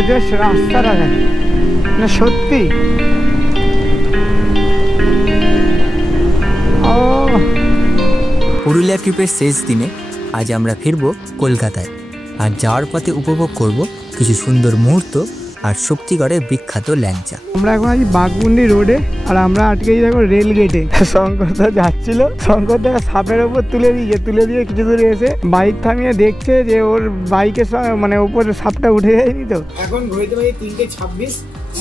আজ রাস্তাটা দেখ না সত্যি। পুরুলিয়া ট্রিপের শেষ দিনে আজ আমরা ফিরব কলকাতায়, আর যাওয়ার পথে উপভোগ করব কিছু সুন্দর মুহূর্ত আর শক্তিগড়ের বিখ্যাত ল্যাংচা। আমরা এখন আছি বাঘমুন্ডি রোডে, আর আমরা আটকে দেখো রেল গেটে। শঙ্করদা যাচ্ছিল, শঙ্করদা সাপের ওপর তুলে দিয়ে কিছু দূরে এসে বাইক থামিয়ে দেখছে যে ওর বাইকের মানে ওপরে সাপটা উঠে যায়নি। তো এখন ঘুরতে পারি 3:26।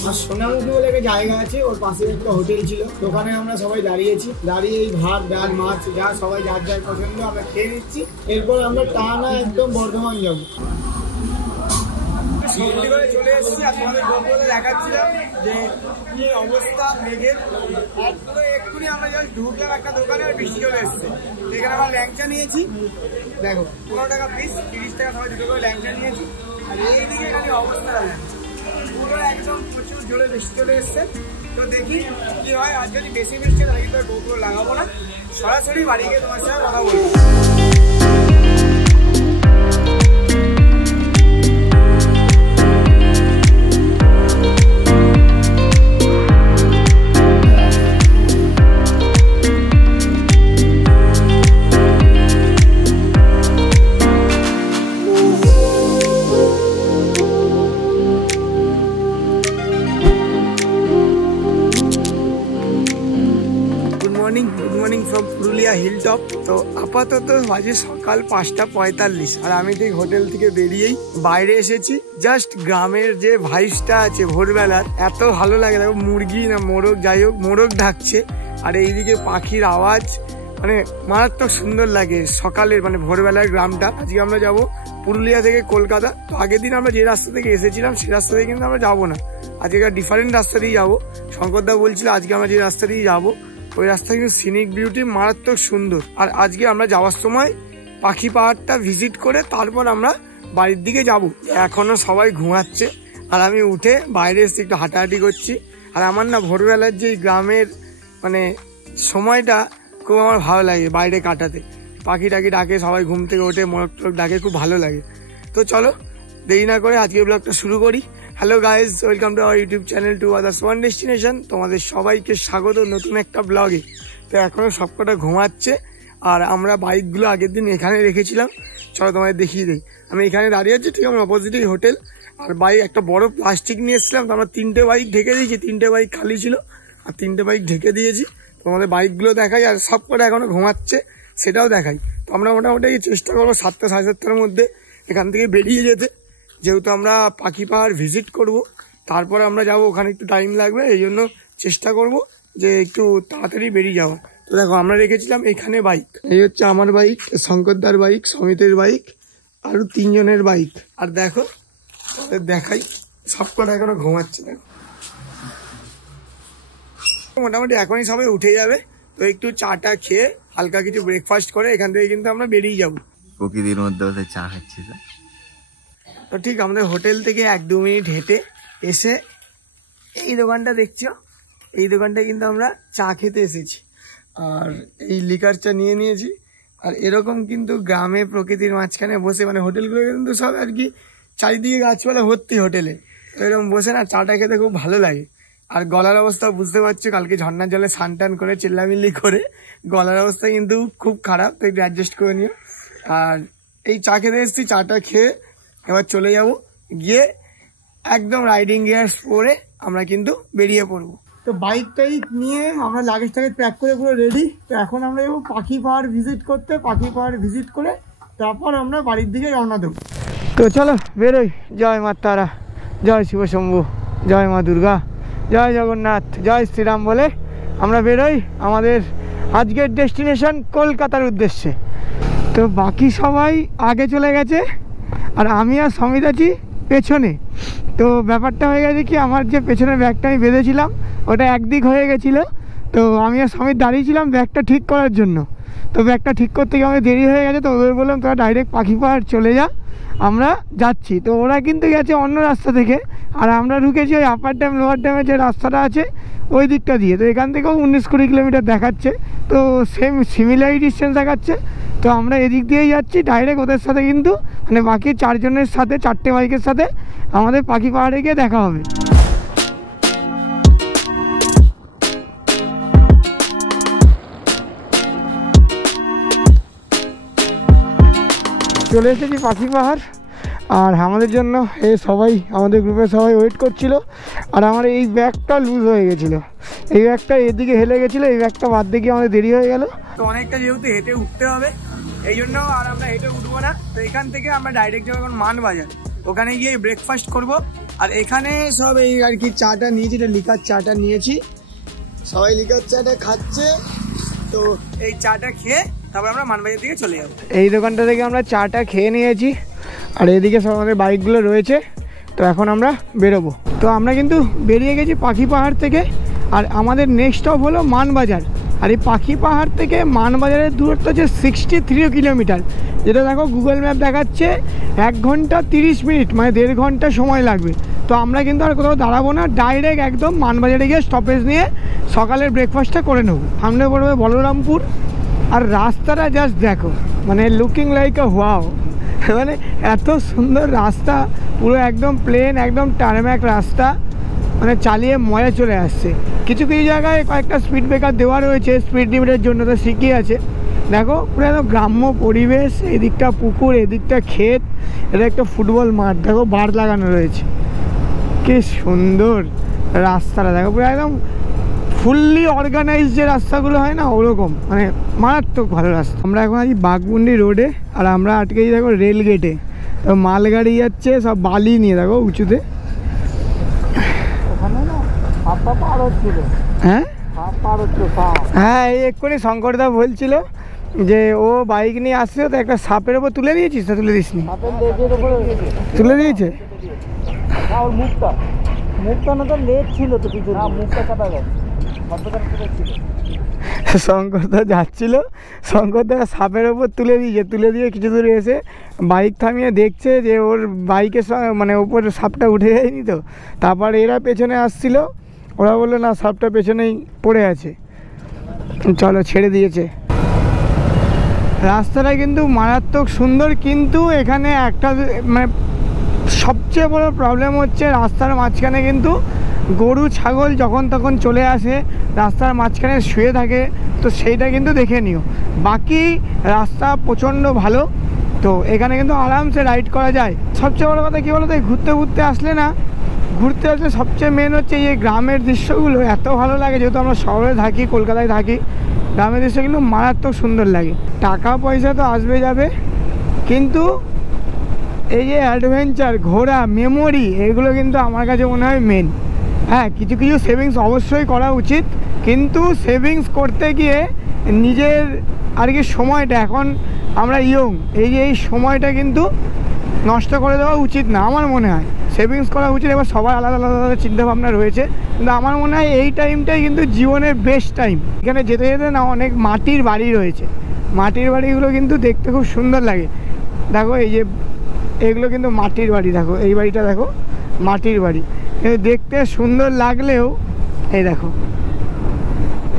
আর সোনামুখী বলে একটা জায়গা আছে, ওর পাশে একটা হোটেল ছিল, দোকানে আমরা সবাই দাঁড়িয়েছি। দাঁড়িয়ে এই ভাত ডাল মাছ যা সবাই যার যার পছন্দ আমরা খেয়ে নিচ্ছি। এরপর আমরা টানা একদম বর্ধমান যাবো। শক্তিগড়ে চলে এসেছি, আর তোমাদের গল্পটা দেখাচ্ছিলাম যে কি অবস্থা মেঘের। এক্ষুনি আমরা জাস্ট ঢুকলাম একটা দোকানে, আর বৃষ্টি চলে এসছে। এখানে আমরা ল্যাংচা নিয়েছি, দেখো 15 টাকা পিস, 30 টাকা সবাই দুটো করে ল্যাংচা নিয়েছি। আর এইদিকে এখানে অবস্থাটা পুরো একদম প্রচুর জোরে বৃষ্টি চলে এসছে। তো দেখি কি হয়। আর যদি বেশি বৃষ্টি তাহলে কিন্তু গোপুর লাগাবো না, সরাসরি বাড়ি গিয়ে তোমার সাথে কথা বলবো। Good morning from Purulia hill top. তো আপাতত বাজে সকাল 5:45, আর আমি ঠিক হোটেল থেকে বেরিয়েই বাইরে এসেছি। জাস্ট গ্রামের যে ভাইবসটা আছে ভোরবেলার, এত ভালো লাগে। দেখো মুরগি না মোরগ, যাই হোক মোরগ ডাকছে, আর এইদিকে পাখির আওয়াজ, মানে মারাত্মক সুন্দর লাগে সকালের মানে ভোরবেলার গ্রামটা। আজকে আমরা যাব পুরুলিয়া থেকে কলকাতা। তো আগের দিন আমরা যে রাস্তা থেকে এসেছিলাম সেই রাস্তা থেকে কিন্তু আমরা যাবো না, আজকে ডিফারেন্ট রাস্তা দিয়ে যাবো। শঙ্করদা বলছিল আজকে আমরা যে রাস্তা দিয়ে যাবো ওই রাস্তা কিন্তু সিনিক বিউটি মারাত্মক সুন্দর। আর আজকে আমরা যাওয়ার সময় পাখি পাহাড়টা ভিজিট করে তারপর আমরা বাড়ির দিকে যাব। এখনো সবাই ঘুমাচ্ছে, আর আমি উঠে বাইরে এসে একটু হাঁটাহাঁটি করছি। আর আমার না ভোরবেলার যে গ্রামের মানে সময়টা খুব আমার ভালো লাগে বাইরে কাটাতে। পাখি টাকি ডাকে, সবাই ঘুম থেকে ওঠে, মোরগ টোরগ ডাকে, খুব ভালো লাগে। তো চলো দেরি না করে আজকে ব্লগটা শুরু করি। Hello guys, welcome to our YouTube channel to others one destination. তোমাদের সবাইকে স্বাগত নতুন একটা ব্লগে। তো এখনো সবকটা ঘুমাচ্ছে, আর আমরা বাইকগুলো আগের দিন এখানে রেখেছিলাম। চলো তোমাদের দেখিয়ে দিই। আমি এখানে দাঁড়িয়ে আছি, ঠিক আমার অপোজিটেই হোটেল। আর বাইক একটা বড় প্লাস্টিক নিয়ে এসেছিলাম, তো আমরা 3টে বাইক ঢেকে দিয়েছি। 3টে বাইক খালি ছিল, আর 3টে বাইক ঢেকে দিয়েছি। তোমাদের বাইকগুলো দেখাই, আর সবকটা এখনো ঘুমাচ্ছে সেটাও দেখাই। তো আমরা মোটামুটি চেষ্টা করবো 7টা সাড়ে 7টার মধ্যে এখান থেকে বেরিয়ে যেতে, যেহেতু আমরা পাখি পাহাড় ভিজিট করব। তারপরে আমরা যাব, ওখানে একটু টাইম লাগবে, এই জন্য চেষ্টা করব যে একটু তাড়াতাড়ি বেরিয়ে যাওয়া। তো দেখো আমরা রেখেছিলাম এখানে বাইক, এই হচ্ছে আমার বাইক, শঙ্করদার বাইক, সমিতের বাইক, আরো 3 জনের বাইক। আর দেখো দেখাই সবকটা এখনো ঘুমাচ্ছে। দেখো মোটামুটি এখনই সবাই উঠে যাবে। তো একটু চাটা খেয়ে হালকা কিছু ব্রেকফাস্ট করে এখান থেকে কিন্তু আমরা বেরিয়ে যাবো। প্রকৃতির মধ্যে বসে চা খাচ্ছি। তো ঠিক আমাদের হোটেল থেকে 1-2 মিনিট হেঁটে এসে এই দোকানটা দেখছো, এই দোকানটা কিন্তু আমরা চা খেতে এসেছি। আর এই লিকার চা নিয়ে নিয়েছি। আর এরকম কিন্তু গ্রামে প্রকৃতির মাঝখানে বসে, মানে হোটেলগুলো কিন্তু সব আর কি চারিদিকে গাছপালা ভর্তি হোটেলে, তো এরকম বসে না চাটা খেতে খুব ভালো লাগে। আর গলার অবস্থা বুঝতে পারছো, কালকে ঝর্ণার জলে স্নান টান করে চিল্লামিল্লি করে গলার অবস্থা কিন্তু খুব খারাপ, তো একটু অ্যাডজাস্ট করে নিও। আর এই চা খেতে এসেছি, চাটা খেয়ে এবার চলে যাব, গিয়ে একদম রাইডিং গিয়ার্স পরে আমরা কিন্তু বেরিয়ে পড়বো। তো বাইকটাই নিয়ে আমরা লাগেজ টাগেজ প্যাক করে পুরো রেডি। তো এখন আমরা যাবো পাখি পাহাড় ভিজিট করতে। পাখি পাহাড় ভিজিট করে তারপর আমরা বাড়ির দিকে রওনা দেবো। তো চলো বেরোই। জয় মা তারা, জয় শিব শম্ভু, জয় মা দুর্গা, জয় জগন্নাথ, জয় শ্রীরাম বলে আমরা বেরোই আমাদের আজকের ডেস্টিনেশন কলকাতার উদ্দেশ্যে। তো বাকি সবাই আগে চলে গেছে, আর আমি আর সমিত আছি পেছনে। তো ব্যাপারটা হয়ে গেছে কি, আমার যে পেছনের ব্যাগটা আমি বেঁধেছিলাম ওটা একদিক হয়ে গেছিলো। তো আমি আর সমিত দাঁড়িয়েছিলাম ব্যাগটা ঠিক করার জন্য। তো ব্যাগটা ঠিক করতে গিয়ে আমাদের দেরি হয়ে গেছে। তো ওদের বললাম তোরা ডাইরেক্ট পাখি পাহাড় চলে যা, আমরা যাচ্ছি। তো ওরা কিন্তু গেছে অন্য রাস্তা থেকে, আর আমরা ঢুকেছি ওই আপার ড্যাম লোয়ার ড্যামের যে রাস্তাটা আছে ওই দিকটা দিয়ে। তো এখান থেকেও 19-20 কিলোমিটার দেখাচ্ছে, তো সিমিলার ডিস্টেন্স দেখাচ্ছে। তো আমরা এদিক দিয়েই যাচ্ছি ডাইরেক্ট ওদের সাথে, কিন্তু মানে বাকি 4 জনের সাথে 4টে বাইকের সাথে আমাদের পাখি পাহাড়ে গিয়ে দেখা হবে। চলে এসেছি পাখি পাহাড়, আর আমাদের জন্য এই সবাই আমাদের গ্রুপের সবাই ওয়েট করছিল। আর আমার এই ব্যাগটা লুজ হয়ে গেছিলো, এই ব্যাগটা এদিকে হেলে গেছিলো, এই ব্যাগটা বাদ দিয়ে গিয়ে আমাদের দেরি হয়ে গেল। তো অনেকটা যেহেতু হেঁটে উঠতে হবে এই জন্য আর আমরা হেঁটে উঠবো না। তো এখান থেকে আমরা ডাইরেক্ট যাবো এখন মানবাজার, ওখানে গিয়ে ব্রেকফাস্ট করব। আর এখানে সব এই আর কি চাটা নিয়েছি, এটা লিকার চাটা নিয়েছি, সবাই লিকার চাটা খাচ্ছে। তো এই চাটা খেয়ে তারপর আমরা মানবাজার দিকে চলে যাবো। এই দোকানটা থেকে আমরা চাটা খেয়ে নিয়েছি, আর এদিকে সব আমাদের বাইকগুলো রয়েছে। তো এখন আমরা বেরোবো। তো আমরা কিন্তু বেরিয়ে গেছি পাখি পাহাড় থেকে, আর আমাদের নেক্সট স্টপ হলো মানবাজার। আর এই পাখি পাহাড় থেকে মানবাজারের দূরত্ব হচ্ছে 63 কিলোমিটার, যেটা দেখো গুগল ম্যাপ দেখাচ্ছে 1 ঘন্টা 30 মিনিট, মানে 1.5 ঘন্টা সময় লাগবে। তো আমরা কিন্তু আর কোথাও দাঁড়াবো না, ডাইরেক্ট একদম মানবাজারে গিয়ে স্টপেজ নিয়ে সকালের ব্রেকফাস্টটা করে নেবো। সামনে পড়বে বলরামপুর, আর রাস্তাটা জাস্ট দেখো, মানে লুকিং লাইক আ ওয়াও, মানে এত সুন্দর রাস্তা, পুরো একদম প্লেন, একদম টারম্যাক রাস্তা, মানে চালিয়ে মজা চলে আসছে। কিছু কিছু জায়গায় কয়েকটা স্পিড ব্রেকার দেওয়া রয়েছে স্পিড লিমিটের জন্য, তো শিখিয়ে আছে। দেখো পুরো একদম গ্রাম্য পরিবেশ, এদিকটা পুকুর, এদিকটা ক্ষেত, এটা একটা ফুটবল মাঠ, দেখো বার লাগানো রয়েছে, কি সুন্দর রাস্তাটা দেখো, পুরো একদম ফুললি অর্গানাইজ যে রাস্তাগুলো হয় না ওরকম, মানে মারাত্মক ভালো রাস্তা। আমরা এখন আছি বাঘমুন্ডি রোডে, আর আমরা আটকেছি দেখো রেল গেটে। তো মালগাড়ি যাচ্ছে সব বালি নিয়ে, দেখো উঁচুতে। হ্যাঁ হ্যাঁ, এই এক্ষুনি শঙ্করদা বলছিল যে ও বাইক নিয়ে আসছে, তো একটা সাপের ওপর তুলে দিয়েছিস, তা তুলে দিসনি? তুলে দিয়েছে মুখটা না, তো লেট ছিল তো কিছু, মুখটা কাটা গেছে। শঙ্করদা যাচ্ছিল, শঙ্করদা সাপের ওপর তুলে দিয়েছে, তুলে দিয়ে কিছু দূরে এসে বাইক থামিয়ে দেখছে যে ওর বাইকের মানে ওপর সাপটা উঠে যায়নি। তো তারপর এরা পেছনে আসছিল, ওরা বললো না সাপটা পেছনেই পড়ে আছে, চলো ছেড়ে দিয়েছে। রাস্তাটা কিন্তু মারাত্মক সুন্দর, কিন্তু এখানে একটা মানে সবচেয়ে বড় প্রবলেম হচ্ছে রাস্তার মাঝখানে কিন্তু গরু ছাগল যখন তখন চলে আসে, রাস্তার মাঝখানে শুয়ে থাকে, তো সেইটা কিন্তু দেখে নিও। বাকি রাস্তা প্রচণ্ড ভালো, তো এখানে কিন্তু আরামসে রাইড করা যায়। সবচেয়ে বড় কথা কী বলো তো, ঘুরতে ঘুরতে আসলে সবচেয়ে মেন হচ্ছে এই গ্রামের দৃশ্যগুলো এত ভালো লাগে। যেহেতু আমরা শহরে থাকি, কলকাতায় থাকি, গ্রামের দৃশ্য কিন্তু মারাত্মক সুন্দর লাগে। টাকা পয়সা তো আসবে যাবে, কিন্তু এই যে অ্যাডভেঞ্চার, ঘোরা, মেমোরি, এগুলো কিন্তু আমার কাছে মনে হয় মেন। হ্যাঁ, কিছু কিছু সেভিংস অবশ্যই করা উচিত, কিন্তু সেভিংস করতে গিয়ে নিজের আর কি সময়টা, এখন আমরা ইয়ং, এই সময়টা কিন্তু নষ্ট করে দেওয়া উচিত না আমার মনে হয়। সেভিংস করা উচিত। এবার সবার আলাদা আলাদা চিন্তাভাবনা রয়েছে, কিন্তু আমার মনে হয় এই টাইমটাই কিন্তু জীবনের বেস্ট টাইম। এখানে যেতে যেতে না অনেক মাটির বাড়ি রয়েছে, মাটির বাড়িগুলো কিন্তু দেখতে খুব সুন্দর লাগে। দেখো এই যে এগুলো কিন্তু মাটির বাড়ি, দেখো এই বাড়িটা দেখো মাটির বাড়ি, কিন্তু দেখতে সুন্দর লাগলেও এই দেখো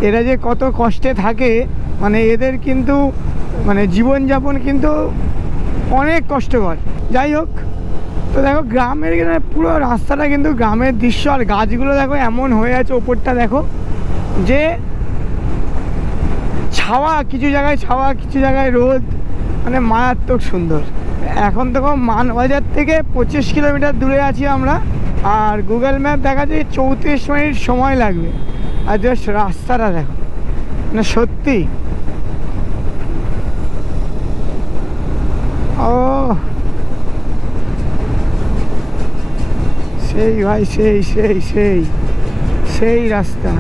এরা যে কত কষ্টে থাকে, মানে এদের কিন্তু মানে জীবনযাপন কিন্তু অনেক কষ্টকর। যাই হোক, তো দেখো গ্রামের পুরো রাস্তাটা কিন্তু গ্রামের দৃশ্য, আর গাছগুলো দেখো এমন হয়ে আছে, ওপরটা দেখো যে ছাওয়া, কিছু জায়গায় ছাওয়া, কিছু জায়গায় রোদ, মানে মারাত্মক সুন্দর। এখন তো মানবাজার থেকে 25 কিলোমিটার দূরে আছি আমরা, আর গুগল ম্যাপ দেখাচ্ছে 34 মিনিট সময় লাগবে। আর জাস্ট রাস্তাটা দেখো, না সত্যি ও সেই ভাই, সেই রাস্তা,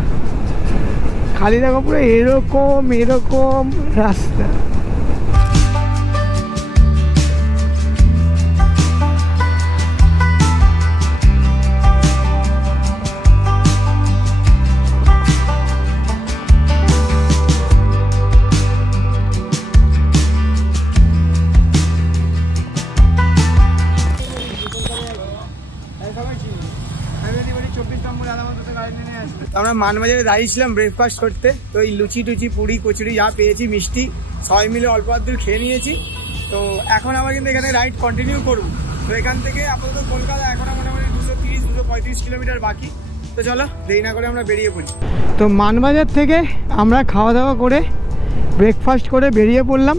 খালি দেখো পুরো এরকম রাস্তা। আমরা মানবাজারে দাঁড়িয়েছিলাম ব্রেকফাস্ট করতে, তো এই লুচি টুচি পুরি কচুরি যা পেয়েছি, মিষ্টি, সবাই মিলে অল্প আধটু খেয়ে নিয়েছি। তো এখন আমরা কিন্তু এখানে রাইড কন্টিনিউ করব। তো তো এখান থেকে আপাতত কলকাতা এখনো মোটামুটি 230-235 কিলোমিটার বাকি। তো চলো দেরি না করে আমরা বেরিয়ে পড়ি। তো মানবাজার থেকে আমরা খাওয়া দাওয়া করে ব্রেকফাস্ট করে বেরিয়ে পড়লাম।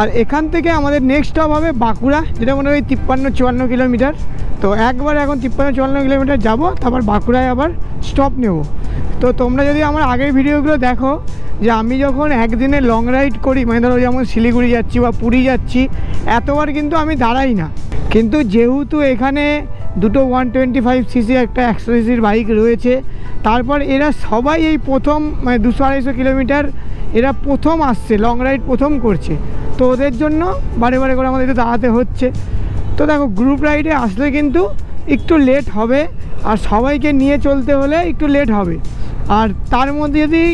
আর এখান থেকে আমাদের নেক্সট স্টপ হবে বাঁকুড়া, যেটা মনে হয় 53-54 কিলোমিটার। তো একবার এখন 53-54 কিলোমিটার যাব, তারপর বাঁকুড়ায় আবার স্টপ নেব। তো তোমরা যদি আমার আগের ভিডিওগুলো দেখো, যে আমি যখন একদিনে লং রাইড করি, মানে ধরো যেমন শিলিগুড়ি যাচ্ছি বা পুরী যাচ্ছি, এতবার কিন্তু আমি দাঁড়াই না। কিন্তু যেহেতু এখানে দুটো 125cc একটা 100cc বাইক রয়েছে, তারপর এরা সবাই এই প্রথম মানে 200-250 কিলোমিটার এরা প্রথম আসছে, লং রাইড প্রথম করছে। তো ওদের জন্য বারে বারে করে আমাদের দাঁড়াতে হচ্ছে। তো দেখো গ্রুপ রাইডে আসলে কিন্তু একটু লেট হবে, আর সবাইকে নিয়ে চলতে হলে একটু লেট হবে। আর তার মধ্যে যদি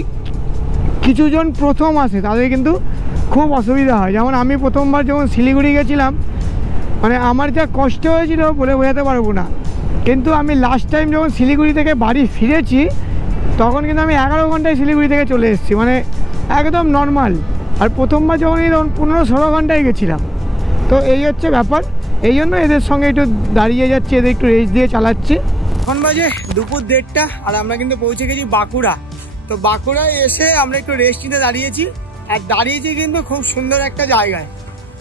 কিছুজন প্রথম আসে তাদের কিন্তু খুব অসুবিধা হয়। যেমন আমি প্রথমবার যখন শিলিগুড়ি গেছিলাম, মানে আমার যা কষ্ট হয়েছিল বলে বোঝাতে পারবো না। কিন্তু আমি লাস্ট টাইম যখন শিলিগুড়ি থেকে বাড়ি ফিরেছি, তখন কিন্তু আমি 11 ঘন্টায় শিলিগুড়ি থেকে চলে এসেছি, মানে একদম নর্মাল। আর প্রথমবার যখন এই 15-16 ঘন্টায় গেছিলাম। তো এই হচ্ছে ব্যাপার, এই জন্য এদের সঙ্গে একটু দাঁড়িয়ে যাচ্ছি, এদের একটু রেস্ট দিয়ে চালাচ্ছি। এখন বাজে দুপুর 1:30 আর আমরা কিন্তু পৌঁছে গেছি বাঁকুড়া। তো বাঁকুড়ায় এসে আমরা একটু রেস্ট নিতে দাঁড়িয়েছি, আর দাঁড়িয়েছি কিন্তু খুব সুন্দর একটা জায়গায়।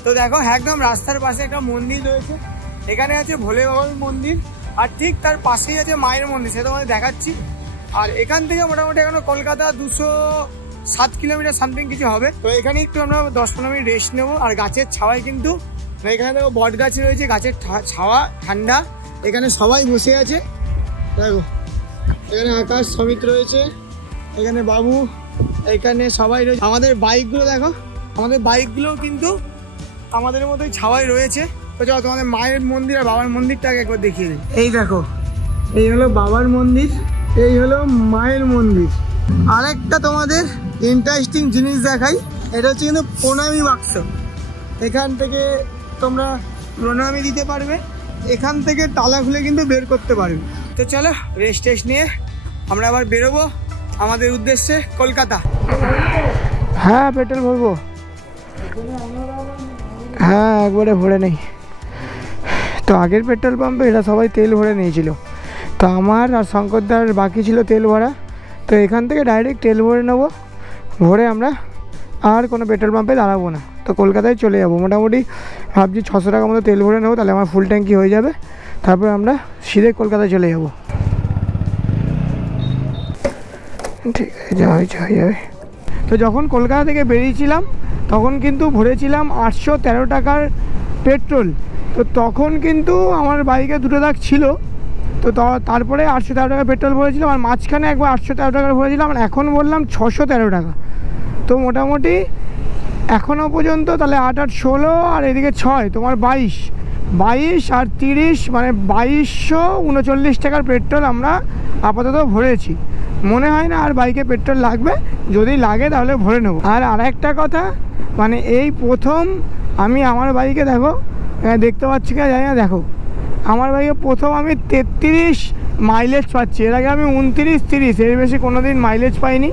তো দেখো একদম রাস্তার পাশে একটা মন্দির রয়েছে, এখানে আছে ভোলে বাবার মন্দির, আর ঠিক তার পাশেই আছে মায়ের মন্দির, সেটা তোমাদের দেখাচ্ছি। আর এখান থেকে মোটামুটি এখনো কলকাতা 207 কিলোমিটার সামথিং কিছু হবে। তো এখানে একটু আমরা 10-15 মিনিট রেস্ট নেবো। আর গাছের ছাওয়ায় কিন্তু এখানে দেখো বট গাছ রয়েছে, গাছের ছাওয়া ঠান্ডা, এখানে সবাই বসে আছে। দেখো এখানে আকাশ সমিত রয়েছে, এখানে বাবু, এখানে সবাই রয়েছে। আমাদের বাইকগুলো দেখো, আমাদের বাইকগুলো কিন্তু আমাদের মতোই ছাওয়াই রয়েছে। তো চলো তোমাদের মায়ের মন্দির আর বাবার মন্দিরটাকে একবার দেখিয়ে দিই। এই দেখো, এই হলো বাবার মন্দির, এই হলো মায়ের মন্দির। আরেকটা তোমাদের ইন্টারেস্টিং জিনিস দেখাই, এটা হচ্ছে কিন্তু প্রণামী বাক্স। এখান থেকে তোমরা প্রণামী দিতে পারবে, এখান থেকে তালা খুলে কিন্তু বের করতে পারবে। তো চলো রেস্ট নিয়ে আমরা আবার বেরোবো আমাদের উদ্দেশ্যে কলকাতা। হ্যাঁ পেট্রোল ভরবো, হ্যাঁ একবারে ভরে নেই। তো আগের পেট্রোল পাম্পে এরা সবাই তেল ভরে নিয়েছিল, তো আমার আর শঙ্করদার বাকি ছিল তেল ভরা। তো এখান থেকে ডাইরেক্ট তেল ভরে নেবো, ভরে আমরা আর কোনো পেট্রোল পাম্পে দাঁড়াবো না। তো কলকাতায় চলে যাবো। মোটামুটি ভাবছি 600 টাকা মতো তেল ভরে নেবো, তাহলে আমার ফুল ট্যাঙ্কি হয়ে যাবে। তারপর আমরা সিধে কলকাতায় চলে যাবো। ঠিক আছে, যা হয়ে যাবে। তো যখন কলকাতা থেকে বেরিয়েছিলাম তখন কিন্তু ভরেছিলাম 813 টাকার পেট্রোল। তো তখন কিন্তু আমার বাইকে 2টো দাগ ছিল। তো তারপরে 813 টাকা পেট্রোল ভরেছিলাম, আর মাঝখানে একবার 813 টাকার ভরেছিলাম, আর এখন বললাম 613 টাকা। তো মোটামুটি এখনও পর্যন্ত তাহলে 8 আর 16 আর এদিকে 6, তোমার 22 আর 30, মানে 2239 টাকার পেট্রোল আমরা আপাতত ভরেছি। মনে হয় না আর বাইকে পেট্রোল লাগবে, যদি লাগে তাহলে ভরে নেব। আর আরেকটা কথা, মানে এই প্রথম আমি আমার বাইকে দেখো, দেখতে পাচ্ছি কিনা জানি না, দেখো আমার বাইকে প্রথম আমি 33 মাইলেজ পাচ্ছি। এর আগে আমি 29-30, এর বেশি কোনো দিন মাইলেজ পাইনি,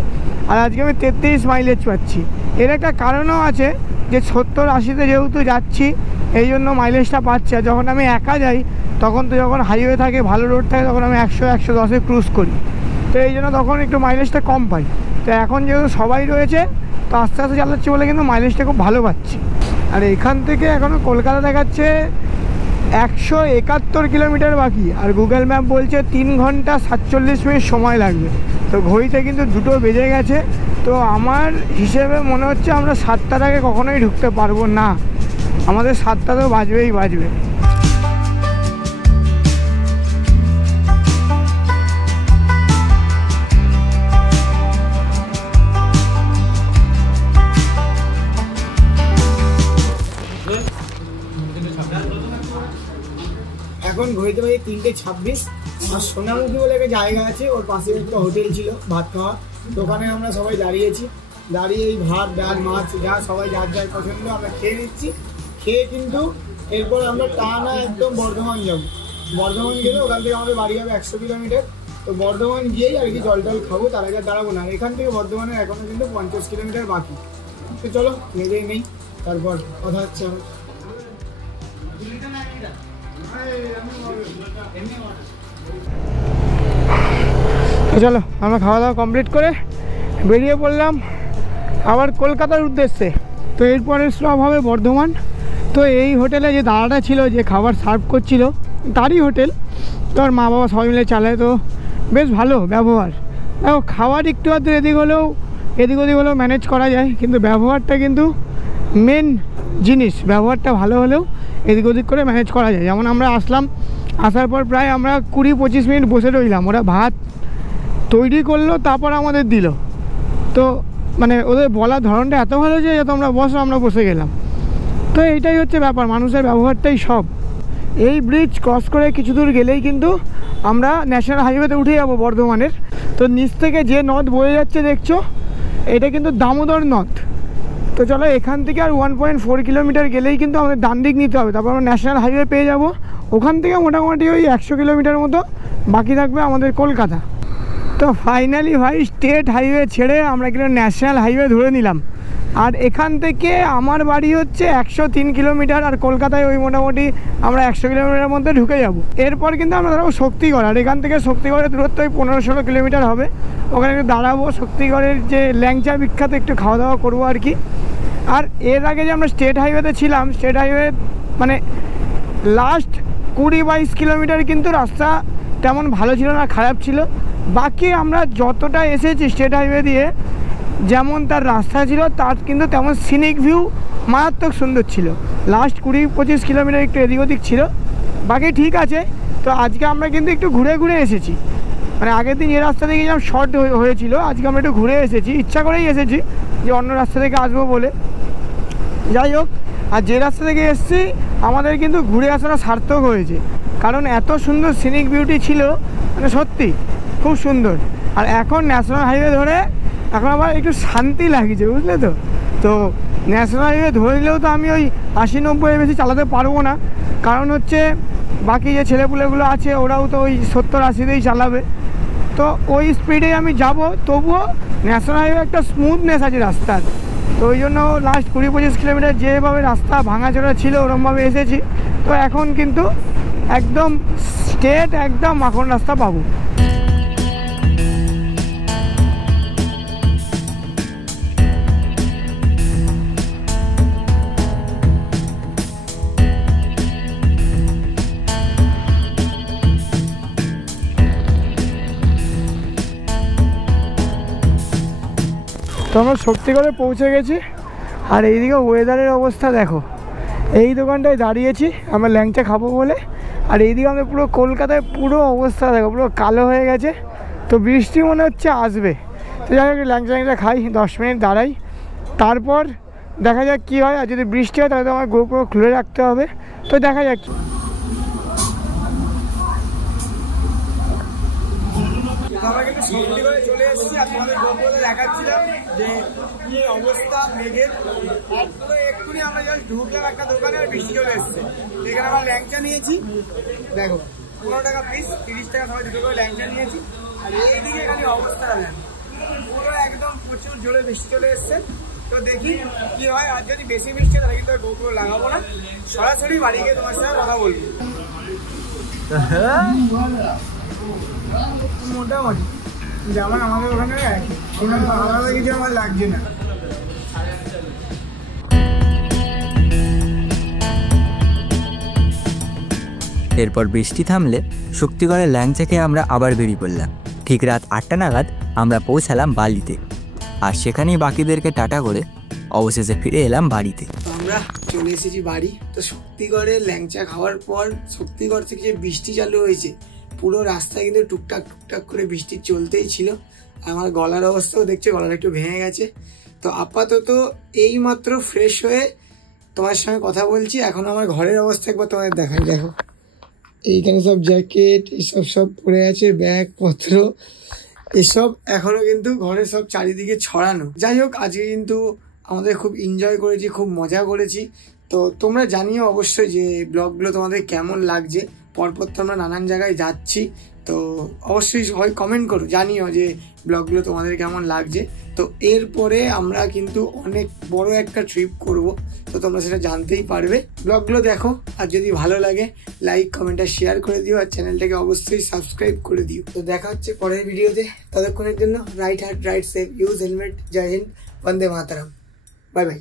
আর আজকে আমি 33 মাইলেজ পাচ্ছি। এর একটা কারণও আছে, যে 70-80-তে যেহেতু যাচ্ছি এই জন্য মাইলেজটা পাচ্ছি। আর যখন আমি একা যাই তখন তো যখন হাইওয়ে থাকে, ভালো রোড থাকে, তখন আমি 100-110-এ ক্রুজ করি। তো এই জন্য তখন একটু মাইলেজটা কম পাই। তো এখন যেহেতু সবাই রয়েছে, তো আস্তে আস্তে চালাচ্ছি বলে কিন্তু মাইলেজটা খুব ভালো পাচ্ছি। আর এখান থেকে এখনও কলকাতা দেখাচ্ছে 171 কিলোমিটার বাকি, আর গুগল ম্যাপ বলছে 3 ঘন্টা 47 মিনিট সময় লাগবে। তো ঘড়িতে কিন্তু 2টো বেজে গেছে। তো আমার হিসেবে মনে হচ্ছে আমরা 7টার আগে কখনোই ঢুকতে পারবো না, আমাদের 7টা তো বাজবেই বাজবে। এখন ঘড়িতে বাজে 3:26। আর সোনামুখী বলে একটা জায়গা আছে, ওর পাশে একটা হোটেল ছিল ভাত খাওয়া, দোকানে আমরা সবাই দাঁড়িয়েছি। দাঁড়িয়ে এই ভাত ডাল মাছ যা সবাই যার যার পছন্দ আমরা খেয়ে নিচ্ছি। খেয়ে কিন্তু এরপর আমরা টানা একদম বর্ধমান যাব। বর্ধমান গেলে ওখান থেকে আমাদের বাড়ি হবে 100 কিলোমিটার। তো বর্ধমান গিয়েই আর কি জল টল খাবো, তার আগে দাঁড়াবো না। এখান থেকে বর্ধমানের এখনো কিন্তু 50 কিলোমিটার বাকি। তো চলো ভেবেই নেই, তারপর কথা হচ্ছে আমার। চলো আমরা খাওয়া দাওয়া কমপ্লিট করে বেরিয়ে পড়লাম আবার কলকাতার উদ্দেশ্যে। তো এরপরে স্টপ হবে বর্ধমান। তো এই হোটেলে যে দাদাটা ছিল যে খাবার সার্ভ করছিল তারই হোটেল, তো আর মা বাবা সবাই মিলে চালায়, তো বেশ ভালো ব্যবহার। দেখো খাবার একটু আধটু এদিক ওদিক হলেও ম্যানেজ করা যায়, কিন্তু ব্যবহারটা কিন্তু মেন জিনিস। ব্যবহারটা ভালো হলেও এদিক ওদিক করে ম্যানেজ করা যায়। যেমন আমরা আসার পর প্রায় আমরা 20-25 মিনিট বসে রইলাম, ওরা ভাত তৈরি করলো তারপর আমাদের দিল। তো মানে ওদের বলার ধরনটা এত ভালো যে তোমরা বসো, আমরা বসে গেলাম। তো এইটাই হচ্ছে ব্যাপার, মানুষের ব্যবহারটাই সব। এই ব্রিজ ক্রস করে কিছু দূর গেলেই কিন্তু আমরা ন্যাশনাল হাইওয়েতে উঠে যাবো বর্ধমানের। তো নিচ থেকে যে নদ বয়ে যাচ্ছে দেখছো, এটা কিন্তু দামোদর নদ। তো চলো এখান থেকে আর 1.4 কিলোমিটার গেলেই কিন্তু আমাদের ডান দিক নিতে হবে, তারপর আমরা ন্যাশনাল হাইওয়ে পেয়ে যাব। ওখান থেকে মোটামুটি ওই 100 কিলোমিটার মতো বাকি থাকবে আমাদের কলকাতা। তো ফাইনালি ভাই স্টেট হাইওয়ে ছেড়ে আমরা কিন্তু ন্যাশনাল হাইওয়ে ধরে নিলাম। আর এখান থেকে আমার বাড়ি হচ্ছে 103 কিলোমিটার, আর কলকাতায় ওই মোটামুটি আমরা 100 কিলোমিটারের মধ্যে ঢুকে যাব। এরপর কিন্তু আমরা ধরো শক্তিগড়, আর এখান থেকে শক্তিগড়ের দূরত্ব ওই 15-16 কিলোমিটার হবে। ওখানে একটু দাঁড়াবো, শক্তিগড়ের যে ল্যাংচা বিখ্যাত একটু খাওয়া দাওয়া করবো আর কি। আর এর আগে যে আমরা স্টেট হাইওয়েতে ছিলাম, স্টেট হাইওয়ে মানে লাস্ট 20-22 কিলোমিটার কিন্তু রাস্তা তেমন ভালো ছিল না, খারাপ ছিল। বাকি আমরা যতটা এসেছি স্টেট হাইওয়ে দিয়ে, যেমন তার রাস্তা ছিল তার কিন্তু তেমন সিনিক ভিউ মারাত্মক সুন্দর ছিল। লাস্ট 20-25 কিলোমিটার একটু এদিক ওদিক ছিল, বাকি ঠিক আছে। তো আজকে আমরা কিন্তু একটু ঘুরে ঘুরে এসেছি, মানে আগের দিন যে রাস্তা থেকে গেলাম শর্ট হয়েছিল, আজকে আমরা একটু ঘুরে এসেছি, ইচ্ছা করেই এসেছি যে অন্য রাস্তা থেকে আসবো বলে। যাই হোক, আর যে রাস্তা থেকে এসেছি আমাদের কিন্তু ঘুরে আসাটা সার্থক হয়েছে, কারণ এত সুন্দর সিনিক বিউটি ছিল, মানে সত্যি খুব সুন্দর। আর এখন ন্যাশনাল হাইওয়ে ধরে এখন আবার একটু শান্তি লাগছে, বুঝলে তো। তো ন্যাশনাল হাইওয়ে ধরে নিলেও তো আমি ওই 80-90 বেশি চালাতে পারবো না, কারণ হচ্ছে বাকি যে ছেলেপুলেগুলো আছে ওরাও তো ওই 70-80তেই চালাবে। তো ওই স্পিডেই আমি যাব, তবুও ন্যাশনাল হাইওয়ে একটা স্মুথনেস আছে রাস্তার। তো ওই জন্য লাস্ট 20-25 কিলোমিটার যেভাবে রাস্তা ভাঙাচোরা ছিল ওরমভাবে এসেছি। তো এখন কিন্তু একদম স্ট্রেট একদম মাখন রাস্তা পাবো। তো আমরা শক্তিগড়ে পৌঁছে গেছি, আর এইদিকে ওয়েদারের অবস্থা দেখো। এই দোকানটায় দাঁড়িয়েছি আমরা ল্যাংচা খাবো বলে, আর এইদিকে আমাদের পুরো কলকাতায় পুরো অবস্থা দেখো, পুরো কালো হয়ে গেছে। তো বৃষ্টি মনে হচ্ছে আসবে। তো যাই হোক ল্যাংচা খাই, 10 মিনিট দাঁড়াই, তারপর দেখা যাক কী হয়। আর যদি বৃষ্টি হয় তাহলে তো আমার গোপ্রো খুলে রাখতে হবে। তো দেখা যাক। আমরা কিন্তু শক্তিগড়ে চলে এসেছি, আর তোমাদের গোপ্রোতে দেখাচ্ছিলাম যে কি অবস্থা মেঘের। তো এক্ষুনি আমরা জাস্ট ঢুকলাম একটা দোকানে, আর বৃষ্টি চলে এসছে। এখানে আমরা ল্যাংচা নিয়েছি, দেখো 15 টাকা পিস, 30 টাকা সবাই দুটো করে ল্যাংচা নিয়েছি। আর এইদিকে এখানে অবস্থা দেখেন, পুরো একদম প্রচুর জোরে বৃষ্টি চলে এসছে। তো দেখি কি হয়। আর যদি বেশি বৃষ্টি হয় তাহলে কিন্তু গোপ্রো লাগাবো না, সরাসরি বাড়ি গিয়ে তোমার সাথে কথা বলবো। মোটামুটি যেমন আমাদের ওখানে আলাদা কিছু আমার লাগছে না। এরপর বৃষ্টি থামলে শক্তিগড়ের ল্যাংচা খেয়ে আমরা আবার বেরিয়ে পড়লাম। ঠিক রাত 8টা নাগাদ আমরা পৌঁছালাম বালিতে, আর সেখানেই বাকিদেরকে টাটা করে অবশেষে ফিরে এলাম বাড়িতে। আমরা চলে এসেছি বাড়ি। তো শক্তিগড়ে ল্যাংচা খাওয়ার পর শক্তিগড় থেকে যে বৃষ্টি চালু হয়েছে, পুরো রাস্তায় কিন্তু টুকটাক টুকটাক করে বৃষ্টি চলতেই ছিল। আমার গলার অবস্থাও দেখছো, গলাটা একটু ভেঙে গেছে। তো আপাতত এই মাত্র ফ্রেশ হয়ে তোমার সঙ্গে কথা বলছি। এখন আমার ঘরের অবস্থা একবার তোমাদের দেখাই। দেখো এইখানে সব জ্যাকেট এসব সব পড়ে আছে, ব্যাগ পত্র এসব এখনো কিন্তু ঘরে সব চারিদিকে ছড়ানো। যাই হোক, আজকে কিন্তু আমাদের খুব এনজয় করেছি, খুব মজা করেছি। তো তোমরা জানিও অবশ্যই যে ব্লগগুলো তোমাদের কেমন লাগছে। পরপর তো আমরা নানান জায়গায় যাচ্ছি, তো অবশ্যই সবাই কমেন্ট করো, জানিও যে ব্লগগুলো তোমাদের কেমন লাগছে। তো এরপরে আমরা কিন্তু অনেক বড় একটা ট্রিপ করব, তো তোমরা সেটা জানতেই পারবে। ব্লগগুলো দেখো, আর যদি ভালো লাগে লাইক কমেন্ট আর শেয়ার করে দিও, আর চ্যানেলটাকে অবশ্যই সাবস্ক্রাইব করে দিও। তো দেখা হচ্ছে পরের ভিডিওতে, ততক্ষণের জন্য ride hard ride safe, use helmet, Jai Hind, Vande Mataram, bye by.